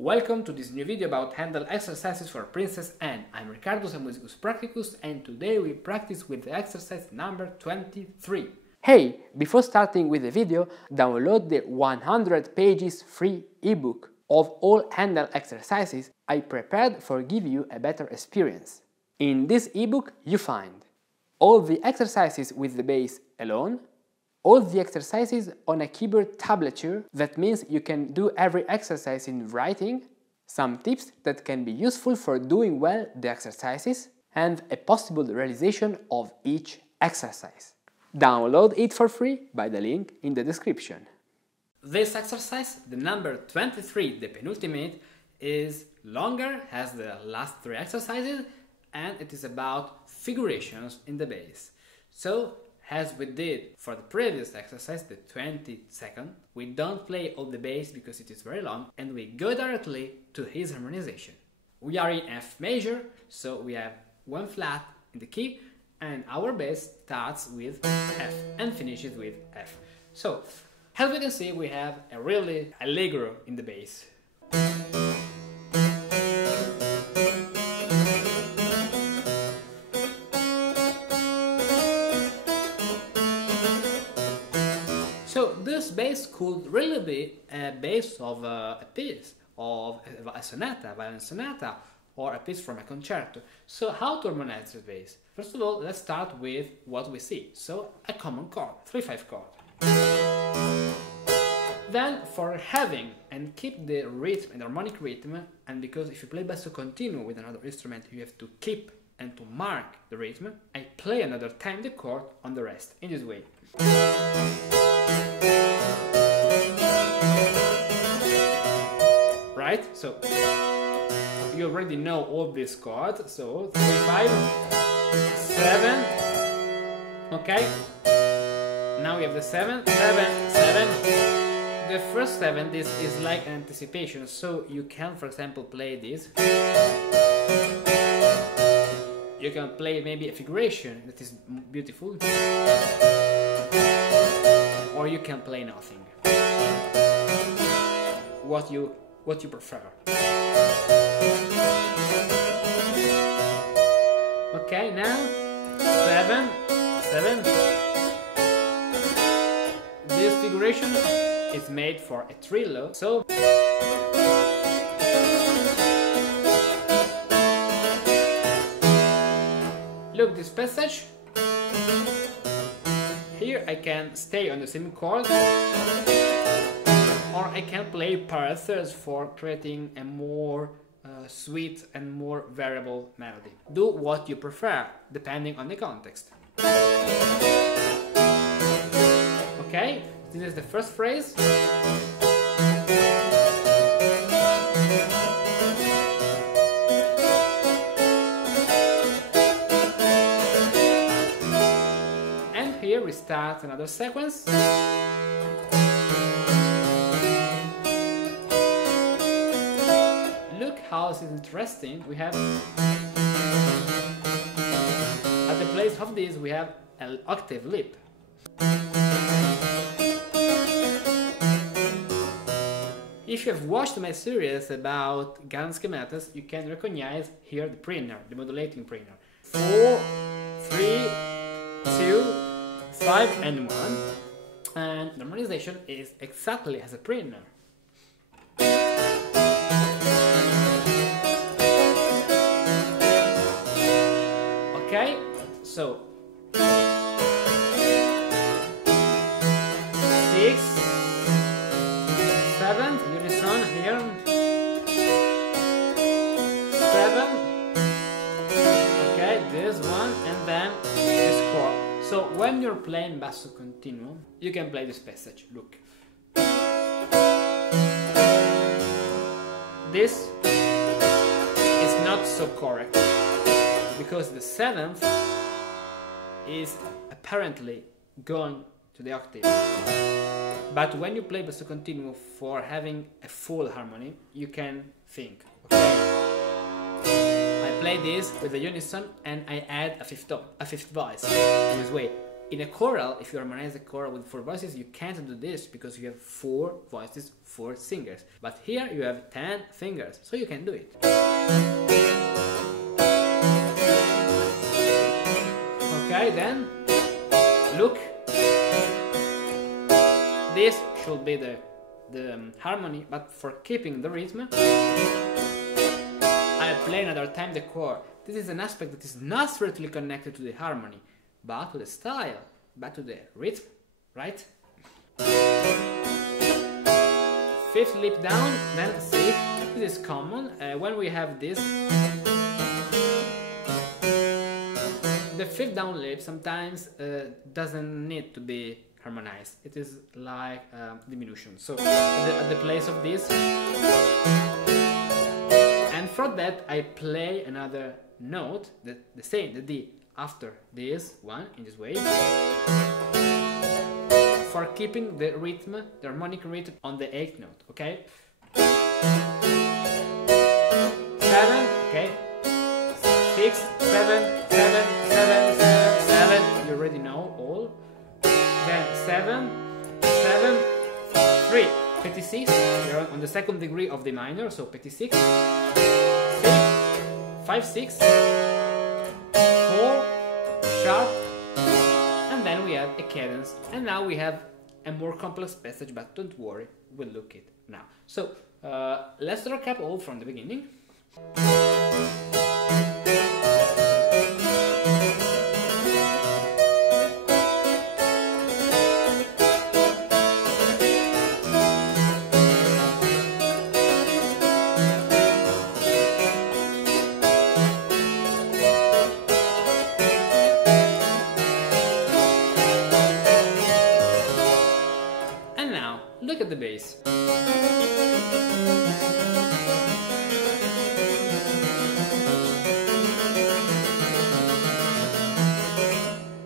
Welcome to this new video about Handel exercises for Princess Anne. I'm Riccardo, Musicus Practicus, and today we practice with the exercise number 23. Hey, before starting with the video, download the 100 pages free ebook of all Handel exercises I prepared for give you a better experience. In this ebook you find all the exercises with the bass alone, all the exercises on a keyboard tablature, that means you can do every exercise in writing, some tips that can be useful for doing well the exercises, and a possible realization of each exercise. Download it for free by the link in the description. This exercise, the number 23, the penultimate, is longer, has the last three exercises, and it is about figurations in the bass. So, as we did for the previous exercise, the 22nd, we don't play all the bass because it is very long, and we go directly to his harmonization. We are in F major, so we have one flat in the key, and our bass starts with F and finishes with F. So, as we can see, we have a really allegro in the bass. So this bass could really be a bass of a piece, of a sonata, a violin sonata, or a piece from a concerto. So how to harmonize the bass? First of all, let's start with what we see. So a common chord, 3/5 chord. Then for having and keep the rhythm and harmonic rhythm, and because if you play basso continuo with another instrument, you have to keep and to mark the rhythm, I play another time the chord on the rest, in this way. Right? So you already know all these chords, so 3, 5, 7, okay? Now we have the 7, 7, 7. The first 7, this is like an anticipation, so you can, for example, play this. You can play maybe a figuration that is beautiful, or you can play nothing. What you prefer. Okay, now 7, 7. This figuration is made for a trillo, so look this passage. Here I can stay on the same chord, or I can play parallel thirds for creating a more sweet and more variable melody. Do what you prefer, depending on the context. Okay, this is the first phrase. And here we start another sequence. Look how this is interesting. We have at the place of this we have an octave leap. If you have watched my series about gun schematics, you can recognize here the pregnor, the modulating pregnor. 4, 3, 2, 5 and 1. And the harmonization is exactly as a pregnor. Okay, so 6, 7, unison here, 7, okay, this one, and then this chord. So when you're playing basso continuo, you can play this passage, look. This is not so correct, because the 7th is apparently gone to the octave. But when you play basso continuo for having a full harmony, you can think, okay, I play this with a unison and I add a fifth voice in this way. In a choral, if you harmonize a choral with 4 voices, you can't do this because you have 4 voices, 4 singers. But here you have 10 fingers, so you can do it. Okay, then look. This should be the harmony, but for keeping the rhythm, I play another time the chord. This is an aspect that is not strictly connected to the harmony, but to the style, but to the rhythm, right? 5th lip down, then 6th. This is common. When we have this, the 5th down lip sometimes doesn't need to be harmonized. It is like diminution. So at the place of this, and for that I play another note, the same, the D, after this one in this way, for keeping the rhythm, the harmonic rhythm on the 8th note. Okay. 7. Okay. 6, 7, 7, 7, 7, 7. You already know all. Then 7, 7, 3, 56, you're on the 2nd degree of the minor, so 56, 6, 5, 6, 4, sharp, and then we have a cadence, and now we have a more complex passage, but don't worry, we'll look it now. So, let's recap all from the beginning. Look at the bass.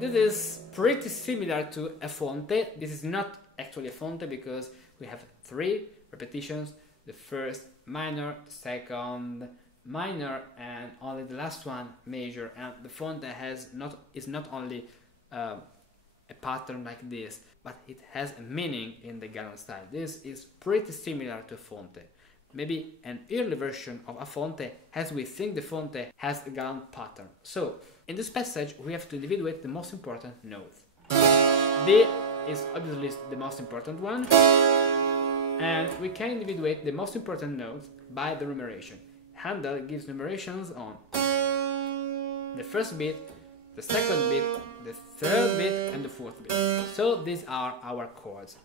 This is pretty similar to a fonte. This is not actually a fonte because we have 3 repetitions. The first minor, the second minor, and only the last one major. And the fonte is not only a pattern like this, but it has a meaning in the galant style. This is pretty similar to fonte. Maybe an early version of a fonte, as we think the fonte has a galant pattern. So, in this passage, we have to individuate the most important notes. D is obviously the most important one, and we can individuate the most important notes by the numeration. Handel gives numerations on the first beat, the second beat, the third beat, and the fourth beat. So these are our chords.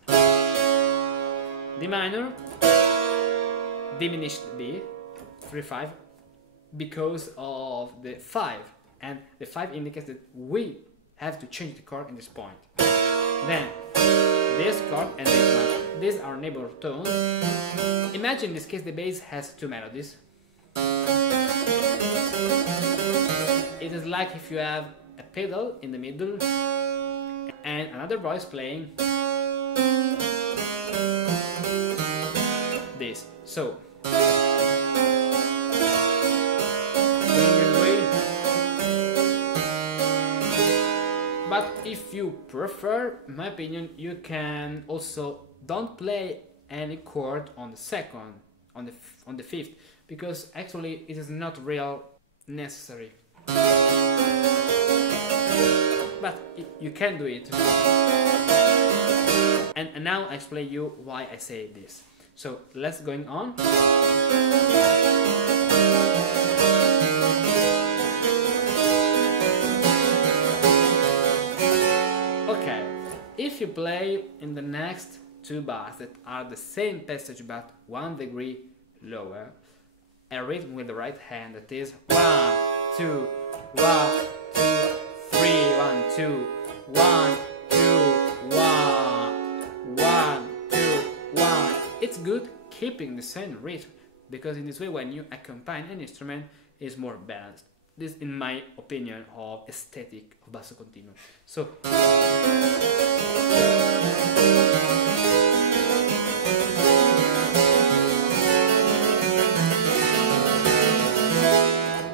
D minor, diminished B, 3-5, because of the 5, and the 5 indicates that we have to change the chord in this point. Then this chord and this one, these are neighbor tones. Imagine in this case the bass has 2 melodies. It is like if you have a pedal in the middle and another voice playing this. So but if you prefer, in my opinion, you can also don't play any chord on the second, on the 5th, because actually it is not real necessary. But you can do it. And now I explain you why I say this. So let's going on. Okay, if you play in the next 2 bars that are the same passage but 1 degree lower, a rhythm with the right hand that is 1, 2, 1, 2, 3, 1, 2, 1, 2, 1, 1, 2, 1. It's good keeping the same rhythm, because in this way when you accompany an instrument is more balanced. This in my opinion of aesthetic of basso continuo. So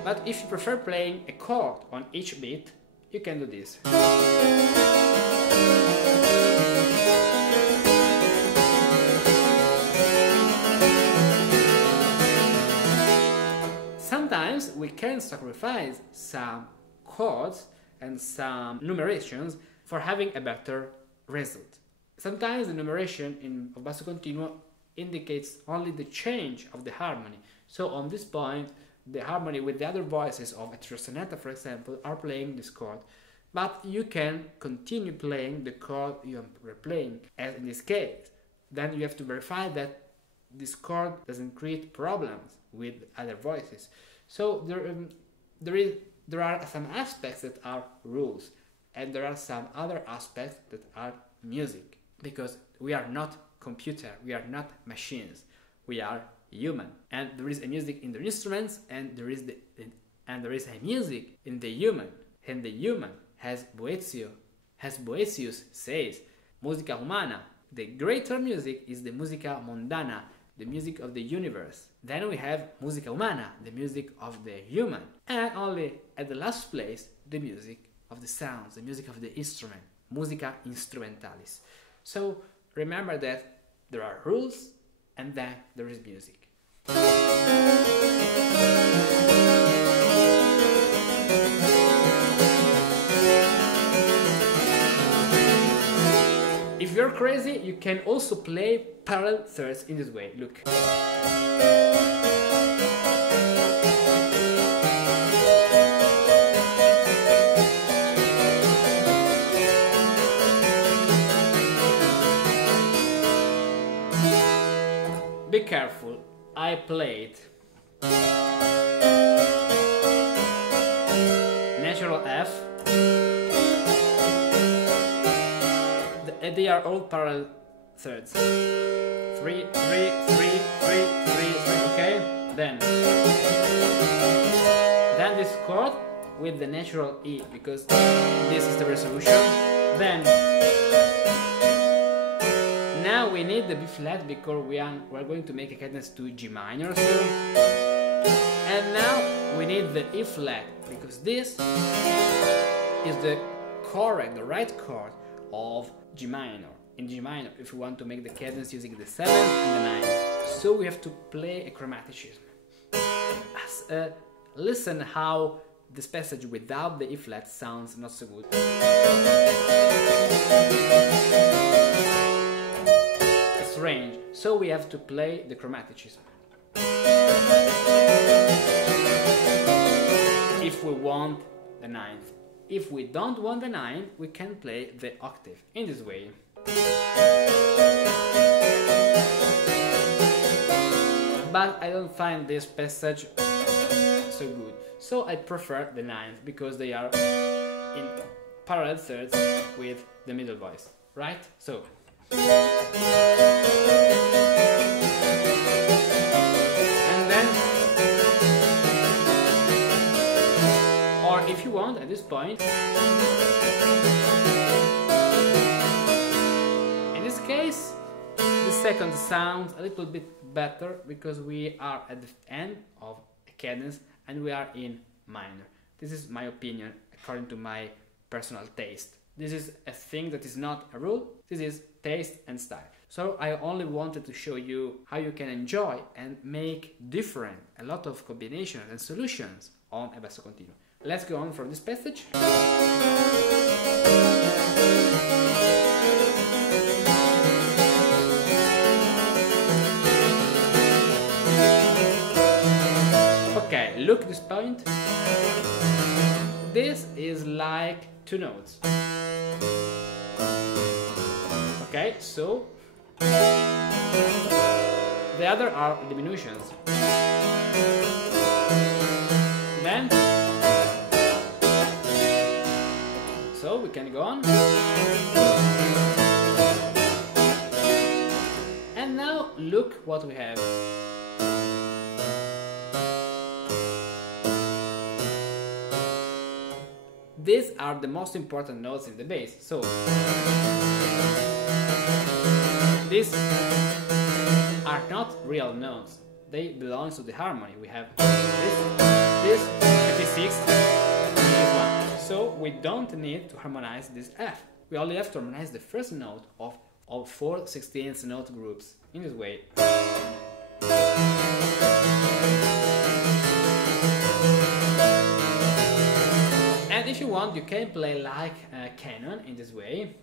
but if you prefer playing a chord on each beat, you can do this. Sometimes we can sacrifice some chords and some numerations for having a better result. Sometimes the numeration in basso continuo indicates only the change of the harmony. So on this point, the harmony with the other voices of a trio sonata, for example, are playing this chord. But you can continue playing the chord you are playing, as in this case. Then you have to verify that this chord doesn't create problems with other voices. So there are some aspects that are rules, and there are some other aspects that are music, because we are not computer, we are not machines, we are human, and there is a music in the instruments, and there is a music in the human, and the human, as Boethius says, musica humana. The greater music is the musica mondana, the music of the universe. Then we have musica umana, the music of the human, and only at the last place, the music of the sounds, the music of the instrument, musica instrumentalis. So remember that there are rules, and then there is music. If you're crazy, you can also play parallel thirds in this way. Look. Be careful, I played natural F. They are all parallel thirds. 3, 3, 3, 3, 3, 3, okay? Then this chord with the natural E, because this is the resolution. Then now we need the B flat because we are going to make a cadence to G minor. So. And now we need the E flat because this is the right chord of G minor. In G minor, if we want to make the cadence using the 7 and the 9. So we have to play a chromaticism. Listen how this passage without the E flat sounds not so good. It's strange. So we have to play the chromaticism. If we want the ninth. If we don't want the 9, we can play the octave in this way. But I don't find this passage so good. So I prefer the 9th because they are in parallel thirds with the middle voice, right? So. And then, or if you want at this point, in this case, the second sounds a little bit better because we are at the end of a cadence and we are in minor. This is my opinion according to my personal taste. This is a thing that is not a rule, this is taste and style. So I only wanted to show you how you can enjoy and make different, a lot of combinations and solutions on a basso continuo. Let's go on from this passage. Okay, look this point. This is like 2 notes. Okay, so the other are diminutions. Then, so we can go on. And now look what we have. These are the most important notes in the bass. So these are not real notes. They belong to the harmony. We have this 56, and this one. So we don't need to harmonize this F. we only have to harmonize the first note of 4 16th note groups, in this way. And if you want, you can play like a canon, in this way.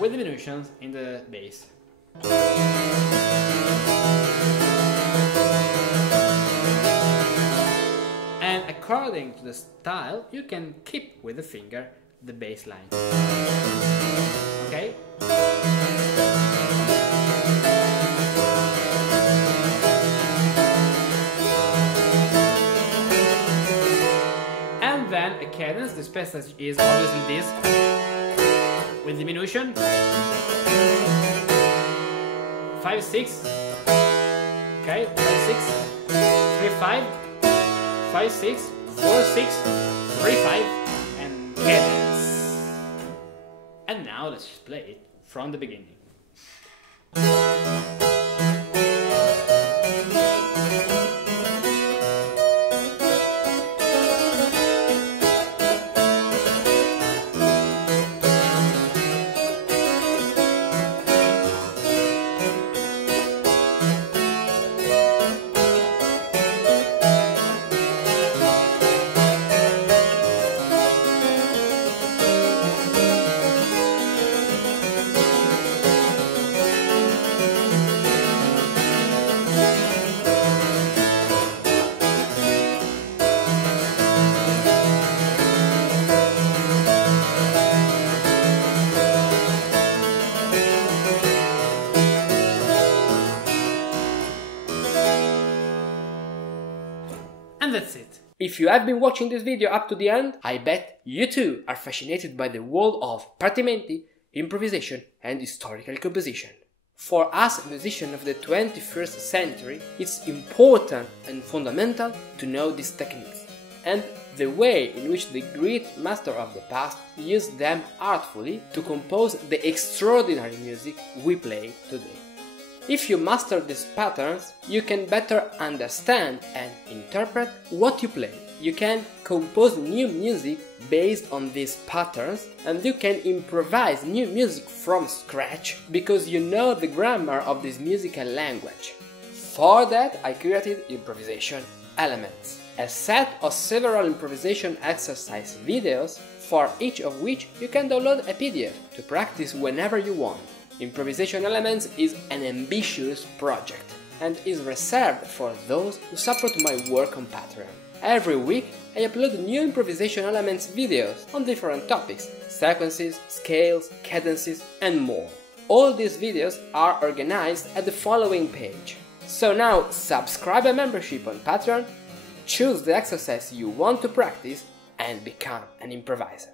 With diminutions in the bass. And according to the style, you can keep with the finger the bass line. Okay? And then a cadence, this passage is obviously this, with diminution. 5 6. Okay, 5 6 3 5 5 6 4 6 3 5 and cadence. And now let's just play it from the beginning. And that's it. If you have been watching this video up to the end, I bet you too are fascinated by the world of Partimenti, improvisation and historical composition. For us musicians of the 21st century, it's important and fundamental to know these techniques and the way in which the great masters of the past used them artfully to compose the extraordinary music we play today. If you master these patterns, you can better understand and interpret what you play. You can compose new music based on these patterns, and you can improvise new music from scratch because you know the grammar of this musical language. For that, I created Improvisation Elements, a set of several improvisation exercise videos, for each of which you can download a PDF to practice whenever you want. Improvisation Elements is an ambitious project and is reserved for those who support my work on Patreon. Every week I upload new Improvisation Elements videos on different topics, sequences, scales, cadences and more. All these videos are organized at the following page. So now subscribe a membership on Patreon, choose the exercise you want to practice and become an improviser.